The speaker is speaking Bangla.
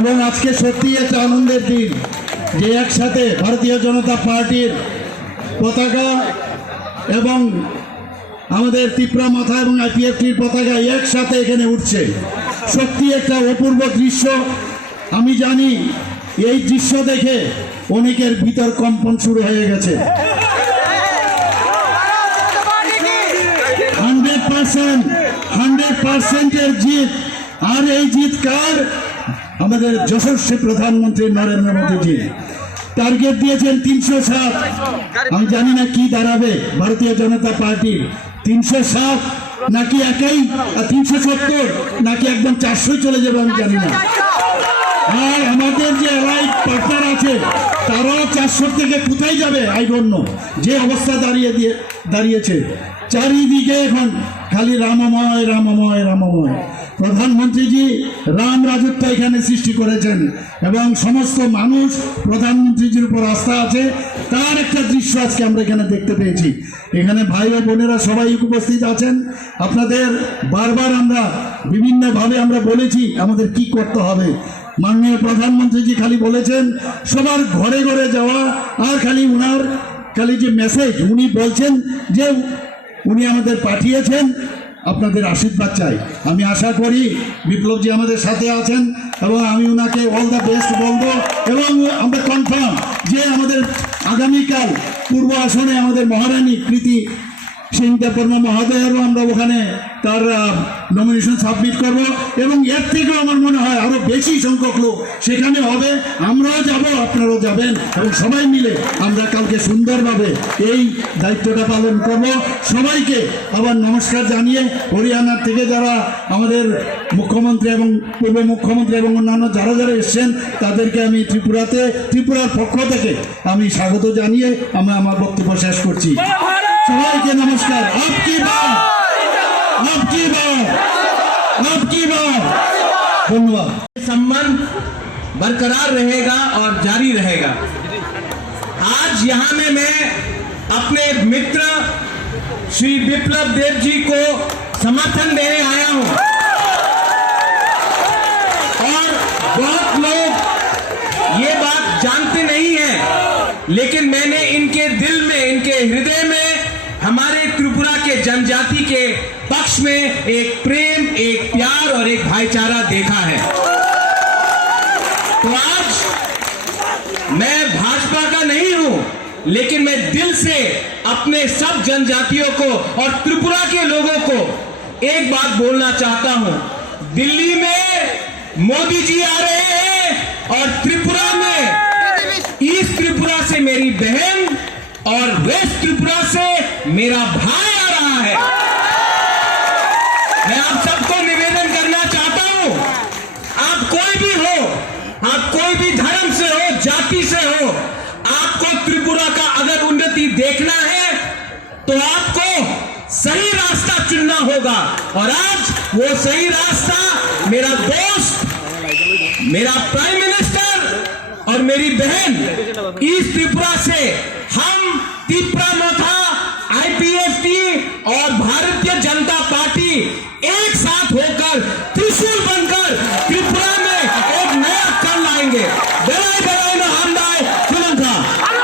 এবং আজকে সত্যি একটা আনন্দের দিন যে একসাথে ভারতীয় জনতা পার্টির পতাকা এবং আমাদের ত্রিপুরা মাথা এবং আইপিএফটির পতাকা একসাথে এখানে উঠছে। সত্যি একটা অপূর্ব দৃশ্য। আমি জানি এই দৃশ্য দেখে অনেকের ভিতর কম্পন শুরু হয়ে গেছে। হান্ড্রেড পার্সেন্ট, হান্ড্রেড পার্সেন্টের জিত। আর এই জিত কার? আমাদের যশস্বী প্রধানমন্ত্রী নরেন্দ্র মোদীজি। টার্গেট দিয়েছেন তিনশো সাত আমি জানি না কি দাঁড়াবে ভারতীয় জনতা পার্টি। তিনশো সাত নাকি একাই? তিনশো সত্তর নাকি একদম চারশোই চলে যাবে আমি জানি না। আর আমাদের যে এলাইট পার্টনার আছে, তারাও চারশো থেকে কোথায় যাবে? আই ডোন্ট নো যে অবস্থা দাঁড়িয়ে দিয়ে, দাঁড়িয়েছে। চারিদিকে এখন খালি রামময় রামময় রামময়। প্রধানমন্ত্রীজি রাম রাজত্ব এখানে সৃষ্টি করেছেন এবং সমস্ত মানুষ প্রধানমন্ত্রীজির উপর আস্থা আছে। তার একটা দৃশ্য আজকে আমরা এখানে দেখতে পেয়েছি। এখানে ভাই ও বোনেরা সবাই উপস্থিত আছেন। আপনাদের বারবার আমরা বিভিন্নভাবে আমরা বলেছি আমাদের কি করতে হবে। মাননীয় প্রধানমন্ত্রীজি খালি বলেছেন, সবার ঘরে ঘরে যাওয়া, আর খালি উনার, খালি যে মেসেজ উনি বলছেন যে উনি আমাদের পাঠিয়েছেন, আপনাদের আশীর্বাদ চাই। আমি আশা করি বিপ্লবজি আমাদের সাথে আছেন এবং আমি ওনাকে অল দ্য বেস্ট বলব এবং আমরা কনফার্ম যে আমাদের আগামীকাল পূর্ব আসনে আমাদের মহারানী কৃতি দেববর্মা মহোদয়েরও আমরা ওখানে তার নমিনেশন সাবমিট করব এবং এর থেকেও আমার মনে হয় আরও বেশি সংখ্যক লোক সেখানে হবে। আমরাও যাব, আপনারাও যাবেন এবং সবাই মিলে আমরা কালকে সুন্দরভাবে এই দায়িত্বটা পালন করব। সবাইকে আবার নমস্কার জানিয়ে হরিয়ানার থেকে যারা আমাদের মুখ্যমন্ত্রী এবং পূর্ব মুখ্যমন্ত্রী এবং অন্যান্য যারা যারা এসছেন, তাদেরকে আমি ত্রিপুরাতে, ত্রিপুরার পক্ষ থেকে আমি স্বাগত জানিয়ে আমি আমার বক্তব্য শেষ করছি। सवाल के नमस्कार। आपकी बात आपकी बात आपकी बात धन्यवाद। संबंध बरकरार रहेगा और जारी रहेगा। आज यहाँ में मैं अपने मित्र श्री विप्लव देव जी को समर्थन देने आया हूँ। और बहुत लोग ये बात जानते नहीं हैं, लेकिन मैंने इनके दिल में, इनके हृदय में जनजाति के पक्ष में एक प्रेम, एक प्यार और एक भाईचारा देखा है। तो आज मैं भाजपा का नहीं हूँ, लेकिन मैं दिल से अपने सब जनजातियों को और त्रिपुरा के लोगों को एक बात बोलना चाहता हूँ। दिल्ली में मोदी जी आ रहे हैं और त्रिपुरा में ईस्ट त्रिपुरा से मेरी बहन और वेस्ट त्रिपुरा से मेरा भाई रहा है। मैं आप सबको निवेदन करना चाहता हूँ, आप कोई भी हो, आप कोई भी धर्म से हो, जाति से हो, आपको त्रिपुरा का अगर उन्नति देखना है तो आपको सही रास्ता चुनना होगा। और आज वो सही रास्ता मेरा दोस्त, मेरा प्राइम मिनिस्टर और मेरी बहन ईस्ट त्रिपुरा से हम त्रिपुरा एक साथ होकर